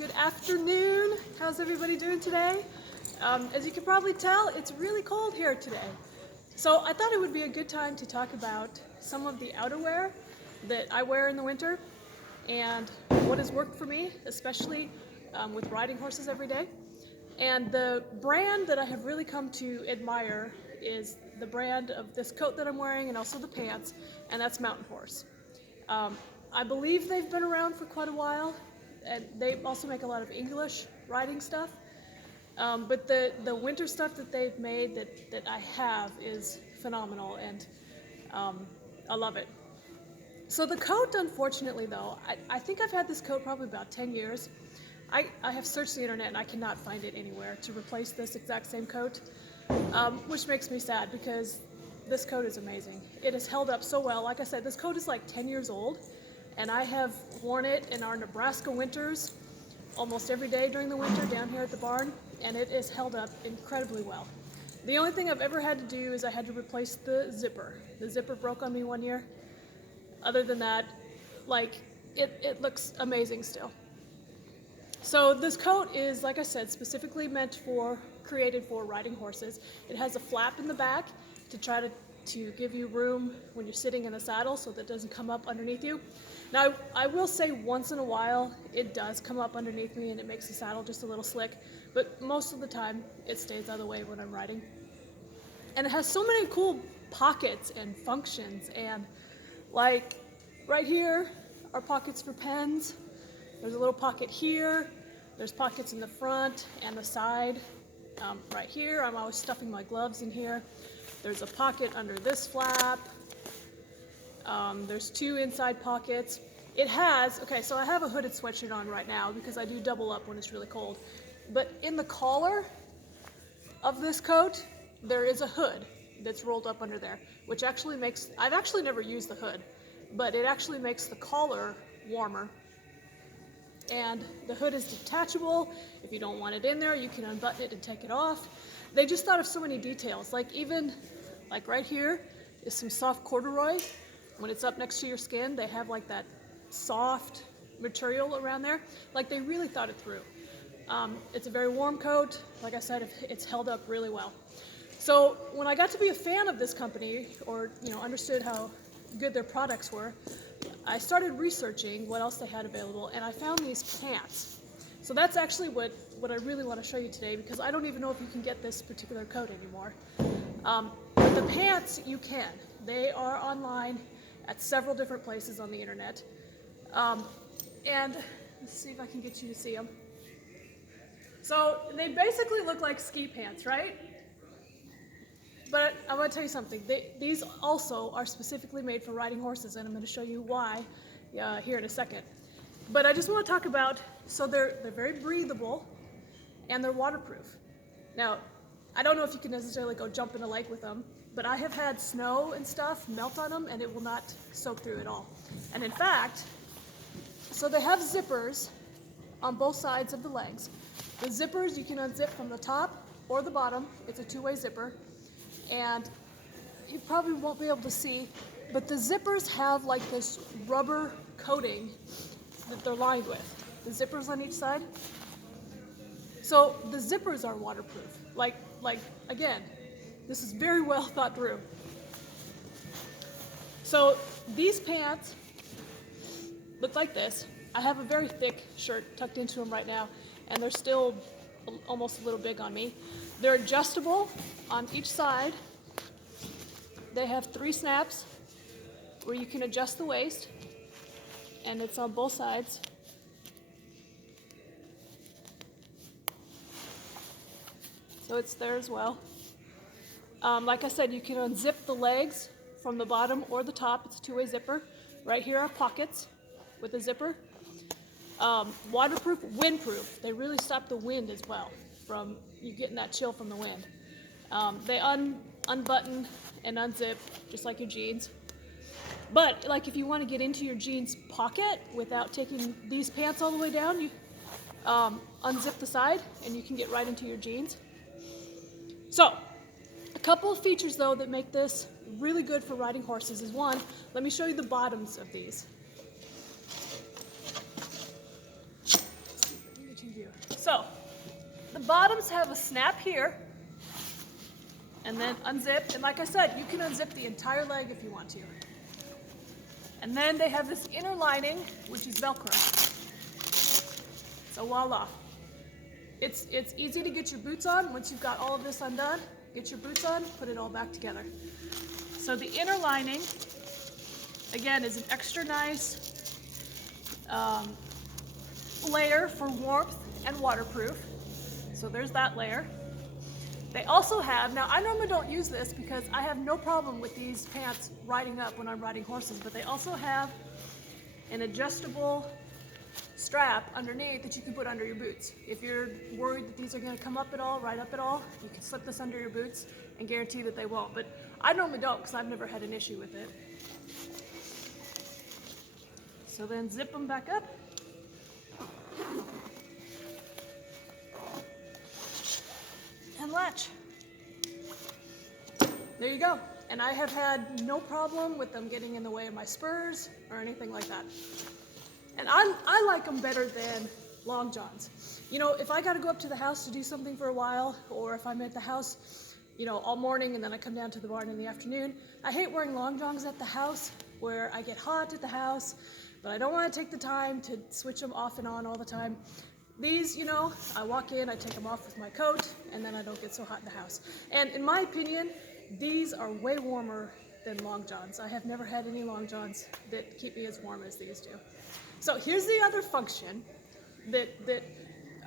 Good afternoon. How's everybody doing today? As you can probably tell, it's really cold here today. So I thought it would be a good time to talk about some of the outerwear that I wear in the winter and what has worked for me, especially with riding horses every day. And the brand that I have really come to admire is the brand of this coat that I'm wearing and also the pants, and that's Mountain Horse. I believe they've been around for quite a while, and they also make a lot of English riding stuff. But the winter stuff that they've made that I have is phenomenal, and I love it. So the coat, unfortunately though, I think I've had this coat probably about 10 years. I have searched the internet and I cannot find it anywhere to replace this exact same coat, which makes me sad because this coat is amazing. It has held up so well. Like I said, this coat is like 10 years old, and I have worn it in our Nebraska winters almost every day during the winter down here at the barn, and it has held up incredibly well. The only thing I've ever had to do is I had to replace the zipper. The zipper broke on me one year. Other than that, like, it looks amazing still. So this coat is, like I said, specifically created for riding horses. It has a flap in the back to try to give you room when you're sitting in the saddle so that it doesn't come up underneath you. Now, I will say once in a while it does come up underneath me and it makes the saddle just a little slick, but most of the time it stays out of the way when I'm riding. And it has so many cool pockets and functions, and like right here are pockets for pens. There's a little pocket here. There's pockets in the front and the side. Right here, I'm always stuffing my gloves in here. There's a pocket under this flap. There's two inside pockets. It has, okay, so I have a hooded sweatshirt on right now because I do double up when it's really cold. But in the collar of this coat, there is a hood that's rolled up under there, which actually makes, I've actually never used the hood, but it actually makes the collar warmer. And the hood is detachable. If you don't want it in there, you can unbutton it and take it off. They just thought of so many details, like even like right here is some soft corduroy. When it's up next to your skin, they have like that soft material around there. Like they really thought it through. It's a very warm coat. Like I said, it's held up really well. So when I got to be a fan of this company, or understood how good their products were, I started researching what else they had available, and I found these pants. So that's actually what I really want to show you today, because I don't even know if you can get this particular coat anymore. But the pants, you can. They are online at several different places on the internet. And let's see if I can get you to see them. So they basically look like ski pants, right? But I want to tell you something. These also are specifically made for riding horses, and I'm going to show you why here in a second. But I just want to talk about, so they're very breathable, and they're waterproof. Now, I don't know if you can necessarily go jump in a lake with them, but I have had snow and stuff melt on them, and it will not soak through at all. And in fact, so they have zippers on both sides of the legs. The zippers you can unzip from the top or the bottom. It's a two-way zipper. And you probably won't be able to see, but the zippers have like this rubber coating that they're lined with. The zippers on each side. So the zippers are waterproof. Like again, this is very well thought through. So these pants look like this. I have a very thick shirt tucked into them right now, and they're still almost a little big on me. They're adjustable on each side. They have 3 snaps where you can adjust the waist, and it's on both sides. So it's there as well. Like I said, you can unzip the legs from the bottom or the top. It's a two-way zipper. Right here are pockets with a zipper. Waterproof, windproof. They really stop the wind as well from you getting that chill from the wind. They unbutton and unzip just like your jeans. But like if you want to get into your jeans pocket without taking these pants all the way down, you unzip the side and you can get right into your jeans. So a couple of features though that make this really good for riding horses is one, let me show you the bottoms of these. So the bottoms have a snap here, and then unzip. And like I said, you can unzip the entire leg if you want to. And then they have this inner lining, which is Velcro. So voila. It's easy to get your boots on. Once you've got all of this undone, get your boots on, put it all back together. So the inner lining, again, is an extra nice layer for warmth and waterproof. So there's that layer. They also have, now I normally don't use this because I have no problem with these pants riding up when I'm riding horses, but they also have an adjustable strap underneath that you can put under your boots. If you're worried that these are going to come up at all, ride up at all, you can slip this under your boots and guarantee that they won't. But I normally don't because I've never had an issue with it. So then zip them back up. And latch. There you go. And I have had no problem with them getting in the way of my spurs or anything like that. And I like them better than long johns. You know, if I got to go up to the house to do something for a while, or if I'm at the house, you know, all morning and then I come down to the barn in the afternoon, I hate wearing long johns at the house where I get hot at the house, but I don't want to take the time to switch them off and on all the time. These, you know, I walk in, I take them off with my coat, and then I don't get so hot in the house. And in my opinion, these are way warmer than long johns. I have never had any long johns that keep me as warm as these do. So here's the other function that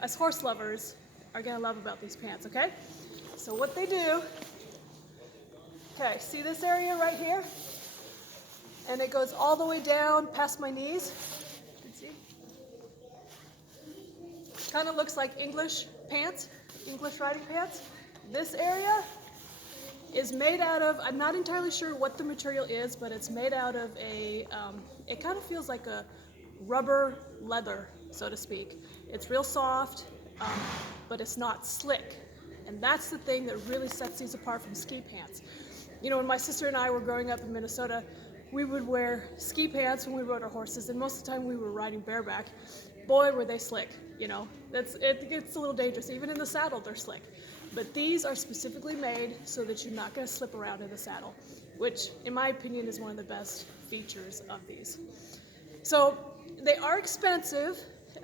us horse lovers are gonna love about these pants, okay? So what they do, okay, see this area right here? And it goes all the way down past my knees. You can see? Kind of looks like English pants, English riding pants. This area is made out of, I'm not entirely sure what the material is, but it's made out of a, it kind of feels like a rubber leather, so to speak. It's real soft, but it's not slick. And that's the thing that really sets these apart from ski pants. You know, when my sister and I were growing up in Minnesota, we would wear ski pants when we rode our horses, and most of the time we were riding bareback. Boy, were they slick, you know. It gets a little dangerous. Even in the saddle, they're slick. But these are specifically made so that you're not going to slip around in the saddle, which, in my opinion, is one of the best features of these. So they are expensive.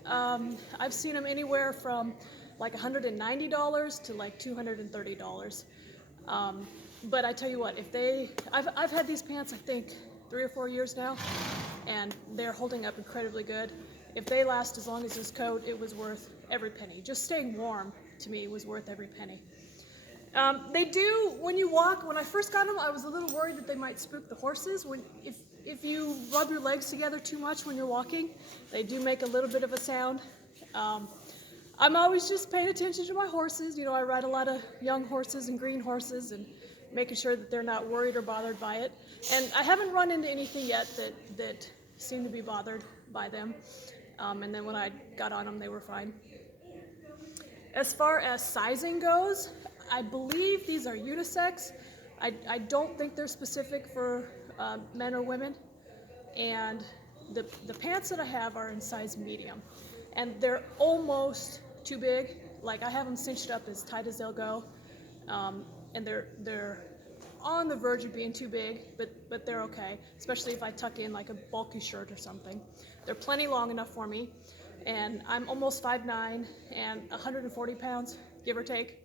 I've seen them anywhere from like $190 to like $230. But I tell you what, I've had these pants, I think, 3 or 4 years now, and they're holding up incredibly good. If they last as long as this coat, it was worth every penny. Just staying warm, to me, was worth every penny. They do, when you walk, when I first got them, I was a little worried that they might spook the horses. If you rub your legs together too much when you're walking, they do make a little bit of a sound. I'm always just paying attention to my horses. You know, I ride a lot of young horses and green horses and making sure that they're not worried or bothered by it. And I haven't run into anything yet that seemed to be bothered by them. And then when I got on them, they were fine. As far as sizing goes, I believe these are unisex. I don't think they're specific for men or women. And the pants that I have are in size medium. And they're almost too big. Like, I have them cinched up as tight as they'll go. And they're on the verge of being too big, but they're okay, especially if I tuck in like a bulky shirt or something. They're plenty long enough for me, and I'm almost 5'9" and 140 pounds, give or take.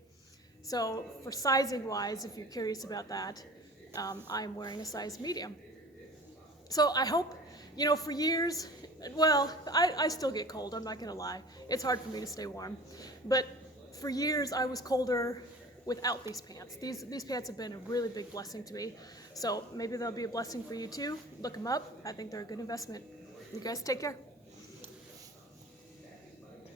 So for sizing wise, if you're curious about that, I'm wearing a size medium. So I hope, you know, for years, well, I still get cold, I'm not gonna lie. It's hard for me to stay warm. But for years I was colder without these pants. These pants have been a really big blessing to me. So maybe they'll be a blessing for you too. Look them up. I think they're a good investment. You guys take care.